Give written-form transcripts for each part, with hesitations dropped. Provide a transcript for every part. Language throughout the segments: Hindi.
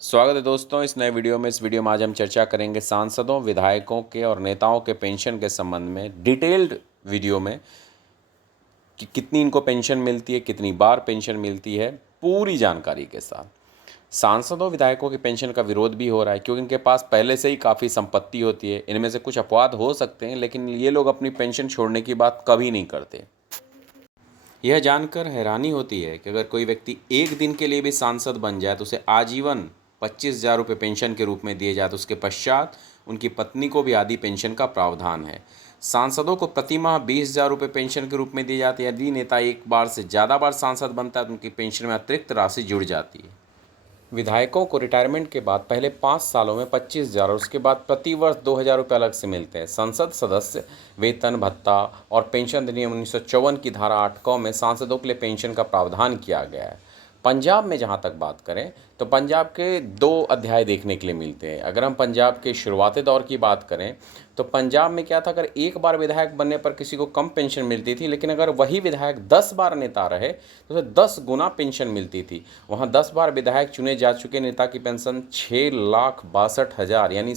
स्वागत है दोस्तों इस नए वीडियो में। इस वीडियो में आज हम चर्चा करेंगे सांसदों, विधायकों के और नेताओं के पेंशन के संबंध में डिटेल्ड वीडियो में कि कितनी इनको पेंशन मिलती है, कितनी बार पेंशन मिलती है, पूरी जानकारी के साथ। सांसदों, विधायकों की पेंशन का विरोध भी हो रहा है क्योंकि इनके पास पहले से ही काफ़ी संपत्ति होती है। इनमें से कुछ अपवाद हो सकते हैं, लेकिन ये लोग अपनी पेंशन छोड़ने की बात कभी नहीं करते। यह जानकर हैरानी होती है कि अगर कोई व्यक्ति एक दिन के लिए भी सांसद बन जाए तो उसे आजीवन 25,000 रुपये पेंशन के रूप में दिए जाए। तो उसके पश्चात उनकी पत्नी को भी आधी पेंशन का प्रावधान है। सांसदों को प्रति माह 20,000 रुपये पेंशन के रूप में दिए जाते हैं। यदि नेता एक बार से ज़्यादा बार सांसद बनता है तो उनकी पेंशन में अतिरिक्त राशि जुड़ जाती है। विधायकों को रिटायरमेंट के बाद पहले 5 सालों में 25,000 और उसके बाद प्रति वर्ष 2,000 रुपये अलग से मिलते हैं। संसद सदस्य वेतन भत्ता और पेंशन अधिनियम 1954 की धारा 8 क में सांसदों के लिए पेंशन का प्रावधान किया गया है। पंजाब में जहाँ तक बात करें तो पंजाब के 2 अध्याय देखने के लिए मिलते हैं। अगर हम पंजाब के शुरुआती दौर की बात करें तो पंजाब में क्या था, अगर एक बार विधायक बनने पर किसी को कम पेंशन मिलती थी, लेकिन अगर वही विधायक 10 बार नेता रहे तो उसे 10 गुना पेंशन मिलती थी। वहाँ 10 बार विधायक चुने जा चुके नेता की पेंशन 6,62,000 यानी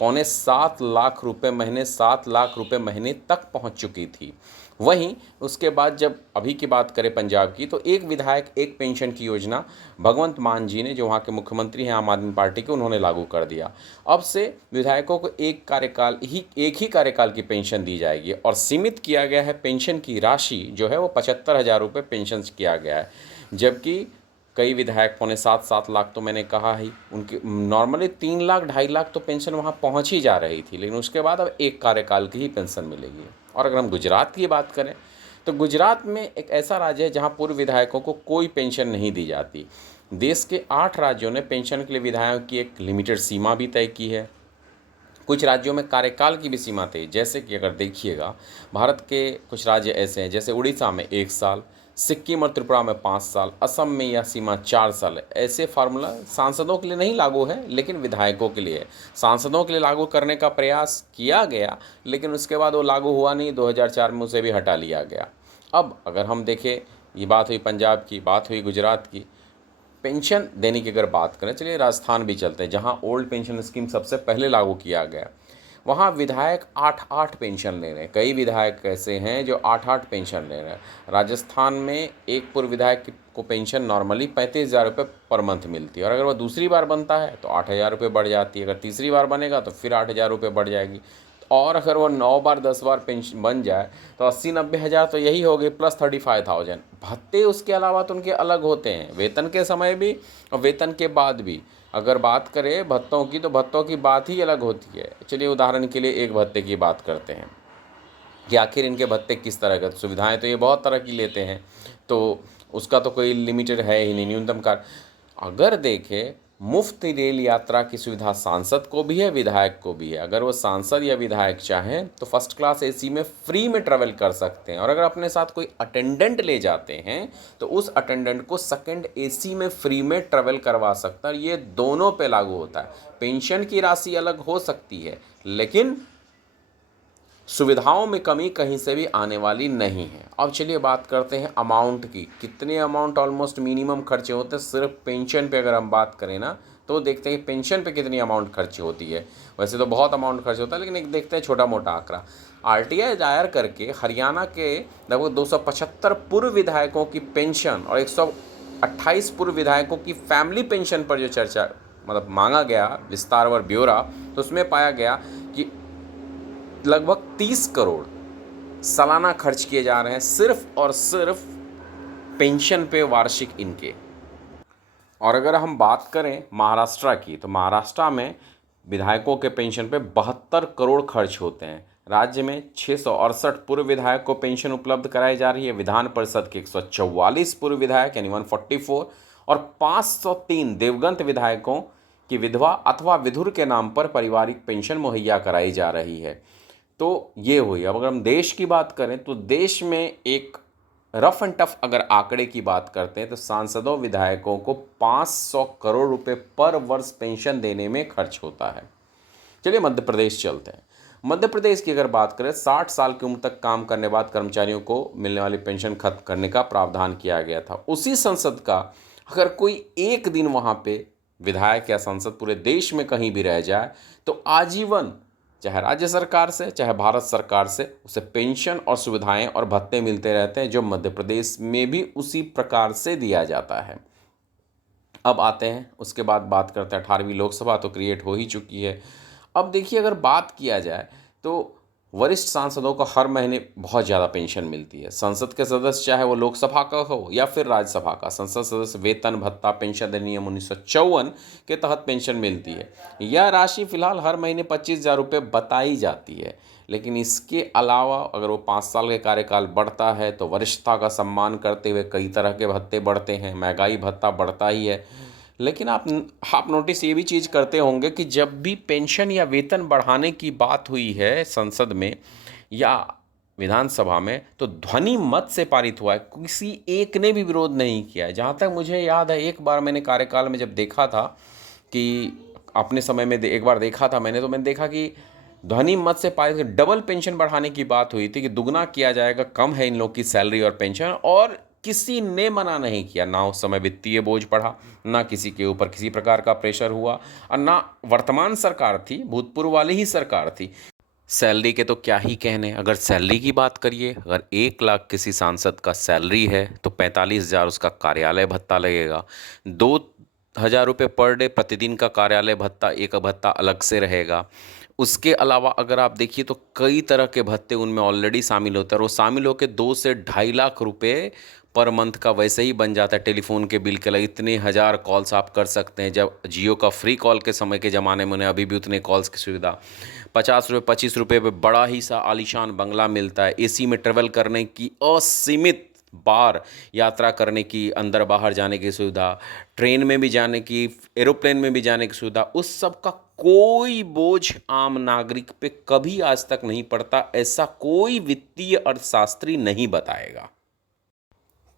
पौने 7 लाख रुपए महीने, 7 लाख रुपए महीने तक पहुँच चुकी थी। वहीं उसके बाद जब अभी की बात करें पंजाब की, तो एक विधायक एक पेंशन की योजना भगवंत मान जी ने, जो वहाँ के मुख्यमंत्री हैं आम आदमी पार्टी के, उन्होंने लागू कर दिया। अब से विधायकों को एक ही कार्यकाल की पेंशन दी जाएगी और सीमित किया गया है। पेंशन की राशि जो है वो 75,000 रुपये पेंशन किया गया है, जबकि कई विधायक पौने 7 लाख तो मैंने कहा ही, उनकी नॉर्मली 3 लाख 2.5 लाख तो पेंशन वहाँ पहुँच ही जा रही थी, लेकिन उसके बाद अब एक कार्यकाल की ही पेंशन मिलेगी। और अगर हम गुजरात की बात करें तो गुजरात में एक ऐसा राज्य है जहाँ पूर्व विधायकों को कोई पेंशन नहीं दी जाती। देश के 8 राज्यों ने पेंशन के लिए विधायकों की एक लिमिटेड सीमा भी तय की है। कुछ राज्यों में कार्यकाल की भी सीमा तय, जैसे कि अगर देखिएगा भारत के कुछ राज्य ऐसे हैं जैसे उड़ीसा में 1 साल, सिक्किम और त्रिपुरा में 5 साल, असम में यह सीमा 4 साल है। ऐसे फार्मूला सांसदों के लिए नहीं लागू है, लेकिन विधायकों के लिए है। सांसदों के लिए लागू करने का प्रयास किया गया, लेकिन उसके बाद वो लागू हुआ नहीं, 2004 में उसे भी हटा लिया गया। अब अगर हम देखें, ये बात हुई पंजाब की, बात हुई गुजरात की। पेंशन देने की अगर बात करें, चलिए राजस्थान भी चलते हैं, जहां ओल्ड पेंशन स्कीम सबसे पहले लागू किया गया। वहाँ विधायक 8-8 पेंशन ले रहे हैं। कई विधायक ऐसे हैं जो 8-8 पेंशन ले रहे हैं। राजस्थान में एक पूर्व विधायक को पेंशन नॉर्मली 35,000 रुपये पर मंथ मिलती है, और अगर वह दूसरी बार बनता है तो 8,000 रुपये बढ़ जाती है। अगर तीसरी बार बनेगा तो फिर 8,000 रुपये बढ़ जाएगी। और अगर वो 9 बार 10 बार पेंशन बन जाए तो 80-90 हज़ार तो यही हो गई, प्लस 35,000 भत्ते उसके अलावा तो उनके अलग होते हैं, वेतन के समय भी और वेतन के बाद भी। अगर बात करें भत्तों की तो भत्तों की बात ही अलग होती है। चलिए उदाहरण के लिए एक भत्ते की बात करते हैं कि आखिर इनके भत्ते किस तरह का। सुविधाएं तो ये बहुत तरह की लेते हैं, तो उसका तो कोई लिमिटेड है ही नहीं, न्यूनतम का। अगर देखें, मुफ्त रेल यात्रा की सुविधा सांसद को भी है, विधायक को भी है। अगर वो सांसद या विधायक चाहें तो फर्स्ट क्लास एसी में फ्री में ट्रैवल कर सकते हैं, और अगर अपने साथ कोई अटेंडेंट ले जाते हैं तो उस अटेंडेंट को सेकंड एसी में फ्री में ट्रैवल करवा सकता है। ये दोनों पे लागू होता है। पेंशन की राशि अलग हो सकती है, लेकिन सुविधाओं में कमी कहीं से भी आने वाली नहीं है। अब चलिए बात करते हैं अमाउंट की। कितने अमाउंट ऑलमोस्ट मिनिमम खर्चे होते हैं सिर्फ पेंशन पे। अगर हम बात करें ना तो देखते हैं पेंशन पे कितनी अमाउंट खर्च होती है। वैसे तो बहुत अमाउंट खर्च होता है, लेकिन एक देखते हैं छोटा मोटा आंकड़ा। आरटीआई दायर करके हरियाणा के लगभग 275 पूर्व विधायकों की पेंशन और 128 पूर्व विधायकों की फैमिली पेंशन पर जो चर्चा मांगा गया विस्तार और ब्यौरा, तो उसमें पाया गया कि लगभग 30 करोड़ सालाना खर्च किए जा रहे हैं सिर्फ और सिर्फ पेंशन पे वार्षिक इनके। और अगर हम बात करें महाराष्ट्र की तो महाराष्ट्र में विधायकों के पेंशन पे 72 करोड़ खर्च होते हैं। राज्य में 668 पूर्व विधायक को पेंशन उपलब्ध कराई जा रही है। विधान परिषद के 144 पूर्व विधायक यानी 144 और 503 देवगंत विधायकों की विधवा अथवा विधुर के नाम पर पारिवारिक पेंशन मुहैया कराई जा रही है। तो ये हुई। अब अगर हम देश की बात करें तो देश में एक रफ एंड टफ अगर आंकड़े की बात करते हैं तो सांसदों, विधायकों को 500 करोड़ रुपए पर वर्ष पेंशन देने में खर्च होता है। चलिए मध्य प्रदेश चलते हैं। मध्य प्रदेश की अगर बात करें, 60 साल की उम्र तक काम करने बाद कर्मचारियों को मिलने वाली पेंशन खत्म करने का प्रावधान किया गया था। उसी संसद का अगर कोई एक दिन वहाँ पे विधायक या सांसद पूरे देश में कहीं भी रह जाए तो आजीवन, चाहे राज्य सरकार से चाहे भारत सरकार से, उसे पेंशन और सुविधाएं और भत्ते मिलते रहते हैं, जो मध्य प्रदेश में भी उसी प्रकार से दिया जाता है। अब आते हैं उसके बाद बात करते हैं 18वीं लोकसभा तो क्रिएट हो ही चुकी है। अब देखिए, अगर बात किया जाए तो वरिष्ठ सांसदों को हर महीने बहुत ज़्यादा पेंशन मिलती है। संसद के सदस्य, चाहे वो लोकसभा का हो या फिर राज्यसभा का, संसद सदस्य वेतन भत्ता पेंशन अधिनियम 1954 के तहत पेंशन मिलती है। यह राशि फिलहाल हर महीने 25,000 रुपये बताई जाती है। लेकिन इसके अलावा अगर वो 5 साल के कार्यकाल बढ़ता है तो वरिष्ठता का सम्मान करते हुए कई तरह के भत्ते बढ़ते हैं, महंगाई भत्ता बढ़ता ही है। लेकिन आप नोटिस ये भी चीज़ करते होंगे कि जब भी पेंशन या वेतन बढ़ाने की बात हुई है संसद में या विधानसभा में, तो ध्वनि मत से पारित हुआ है, किसी एक ने भी विरोध नहीं किया है। जहाँ तक मुझे याद है, एक बार मैंने कार्यकाल में जब देखा था कि अपने समय में एक बार देखा था मैंने, तो मैंने देखा कि ध्वनि मत से पारित डबल पेंशन बढ़ाने की बात हुई थी कि दुगना किया जाएगा, कम है इन लोग की सैलरी और पेंशन, और किसी ने मना नहीं किया। ना उस समय वित्तीय बोझ पड़ा, ना किसी के ऊपर किसी प्रकार का प्रेशर हुआ, और ना वर्तमान सरकार थी, भूतपूर्व वाली ही सरकार थी। सैलरी के तो क्या ही कहने। अगर सैलरी की बात करिए, अगर 1 लाख किसी सांसद का सैलरी है तो 45,000 उसका कार्यालय भत्ता लगेगा। 2,000 रुपये पर डे प्रतिदिन का कार्यालय भत्ता, एक भत्ता अलग से रहेगा। उसके अलावा अगर आप देखिए तो कई तरह के भत्ते उनमें ऑलरेडी शामिल होते हैं, और वो शामिल होकर 2 से 2.5 लाख रुपये पर मंथ का वैसे ही बन जाता है। टेलीफोन के बिल के लिए इतने हज़ार कॉल्स आप कर सकते हैं। जब जियो का फ्री कॉल के समय के ज़माने में, उन्हें अभी भी उतने कॉल्स की सुविधा। 50 रुपये 25 रुपये पे बड़ा ही सा आलीशान बंगला मिलता है। एसी में ट्रेवल करने की असीमित बार यात्रा करने की, अंदर बाहर जाने की सुविधा, ट्रेन में भी जाने की, एरोप्लेन में भी जाने की सुविधा, उस सब का कोई बोझ आम नागरिक पे कभी आज तक नहीं पड़ता। ऐसा कोई वित्तीय अर्थशास्त्री नहीं बताएगा।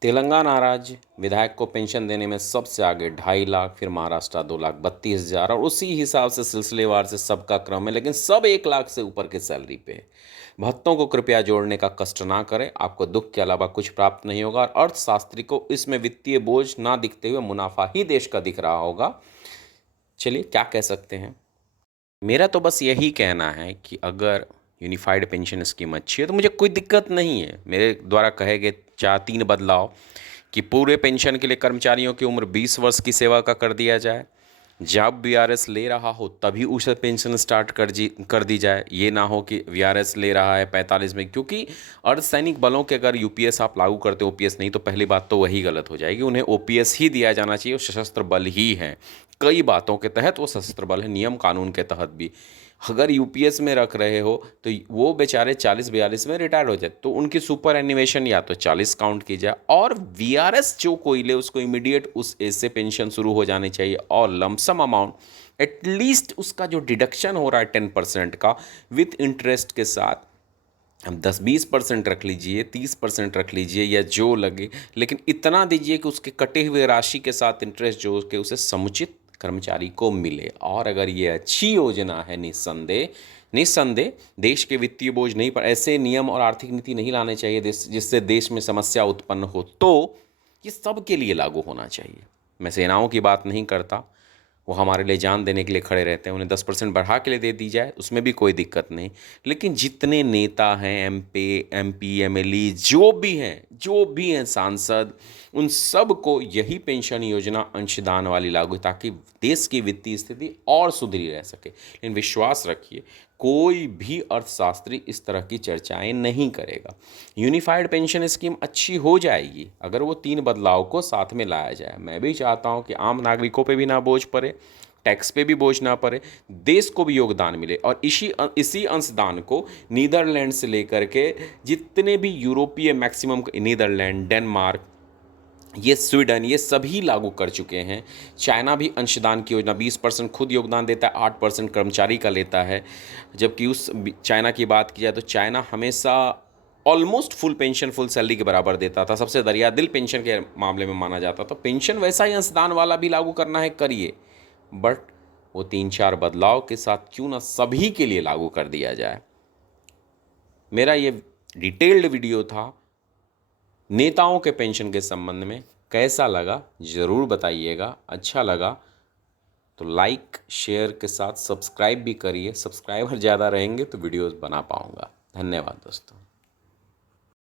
तेलंगाना राज्य विधायक को पेंशन देने में सबसे आगे 2.5 लाख, फिर महाराष्ट्र 2,32,000, और उसी हिसाब से सिलसिलेवार से सबका क्रम है, लेकिन सब 1 लाख से ऊपर के सैलरी पे। भत्तों को कृपया जोड़ने का कष्ट ना करें, आपको दुख के अलावा कुछ प्राप्त नहीं होगा, और अर्थशास्त्री को इसमें वित्तीय बोझ ना दिखते हुए मुनाफा ही देश का दिख रहा होगा। चलिए, क्या कह सकते हैं। मेरा तो बस यही कहना है कि अगर यूनिफाइड पेंशन स्कीम अच्छी है तो मुझे कोई दिक्कत नहीं है। मेरे द्वारा कहे गए 3 बदलाव कि पूरे पेंशन के लिए कर्मचारियों की उम्र 20 वर्ष की सेवा का कर दिया जाए, जब वीआरएस ले रहा हो तभी उसे पेंशन स्टार्ट कर दी जाए। ये ना हो कि वीआरएस ले रहा है 45 में, क्योंकि अर्धसैनिक बलों के अगर यूपीएस आप लागू करते हो, ओपीएस नहीं, तो पहली बात तो वही गलत हो जाएगी। उन्हें ओपीएस ही दिया जाना चाहिए। वो सशस्त्र बल ही हैं, कई बातों के तहत वो सशस्त्र बल है, नियम कानून के तहत भी। अगर यूपीएस में रख रहे हो तो वो बेचारे 40-42 में रिटायर हो जाए, तो उनकी सुपर एनिमेशन या तो 40 काउंट की जाए, और वीआरएस जो कोई ले उसको इमीडिएट उस एज से पेंशन शुरू हो जानी चाहिए, और लमसम अमाउंट एटलीस्ट उसका जो डिडक्शन हो रहा है 10% का विथ इंटरेस्ट के साथ, हम 10-20% रख लीजिए, 30% रख लीजिए, या जो लगे, लेकिन इतना दीजिए कि उसके कटे हुए राशि के साथ इंटरेस्ट जो के उसे समुचित कर्मचारी को मिले। और अगर ये अच्छी योजना है, निस्संदेह देश के वित्तीय बोझ नहीं पर ऐसे नियम और आर्थिक नीति नहीं लाने चाहिए जिससे देश में समस्या उत्पन्न हो, तो ये सबके लिए लागू होना चाहिए। मैं सेनाओं की बात नहीं करता, वो हमारे लिए जान देने के लिए खड़े रहते हैं, उन्हें 10% बढ़ा के लिए दे दी जाए, उसमें भी कोई दिक्कत नहीं। लेकिन जितने नेता हैं, एमपी एमएलए जो भी हैं सांसद, उन सब को यही पेंशन योजना अंशदान वाली लागू, ताकि देश की वित्तीय स्थिति और सुधरी रह सके। लेकिन विश्वास रखिए, कोई भी अर्थशास्त्री इस तरह की चर्चाएं नहीं करेगा। यूनिफाइड पेंशन स्कीम अच्छी हो जाएगी अगर वो 3 बदलाव को साथ में लाया जाए। मैं भी चाहता हूं कि आम नागरिकों पे भी ना बोझ पड़े, टैक्स पे भी बोझ ना पड़े, देश को भी योगदान मिले, और इसी अंशदान को नीदरलैंड से लेकर के जितने भी यूरोपीय मैक्सिमम, नीदरलैंड, डेनमार्क, ये स्वीडन, ये सभी लागू कर चुके हैं। चाइना भी अंशदान की योजना 20% खुद योगदान देता है, 8% कर्मचारी का लेता है। जबकि उस चाइना की बात की जाए तो चाइना हमेशा almost full pension full salary के बराबर देता था, सबसे दरियादिल पेंशन के मामले में माना जाता था। पेंशन वैसा ही अंशदान वाला भी लागू करना है, करिए, बट वो 3-4 बदलाव के साथ क्यों ना सभी के लिए लागू कर दिया जाए। मेरा ये डिटेल्ड वीडियो था नेताओं के पेंशन के संबंध में। कैसा लगा ज़रूर बताइएगा। अच्छा लगा तो लाइक शेयर के साथ सब्सक्राइब भी करिए। सब्सक्राइबर ज़्यादा रहेंगे तो वीडियोस बना पाऊँगा। धन्यवाद दोस्तों।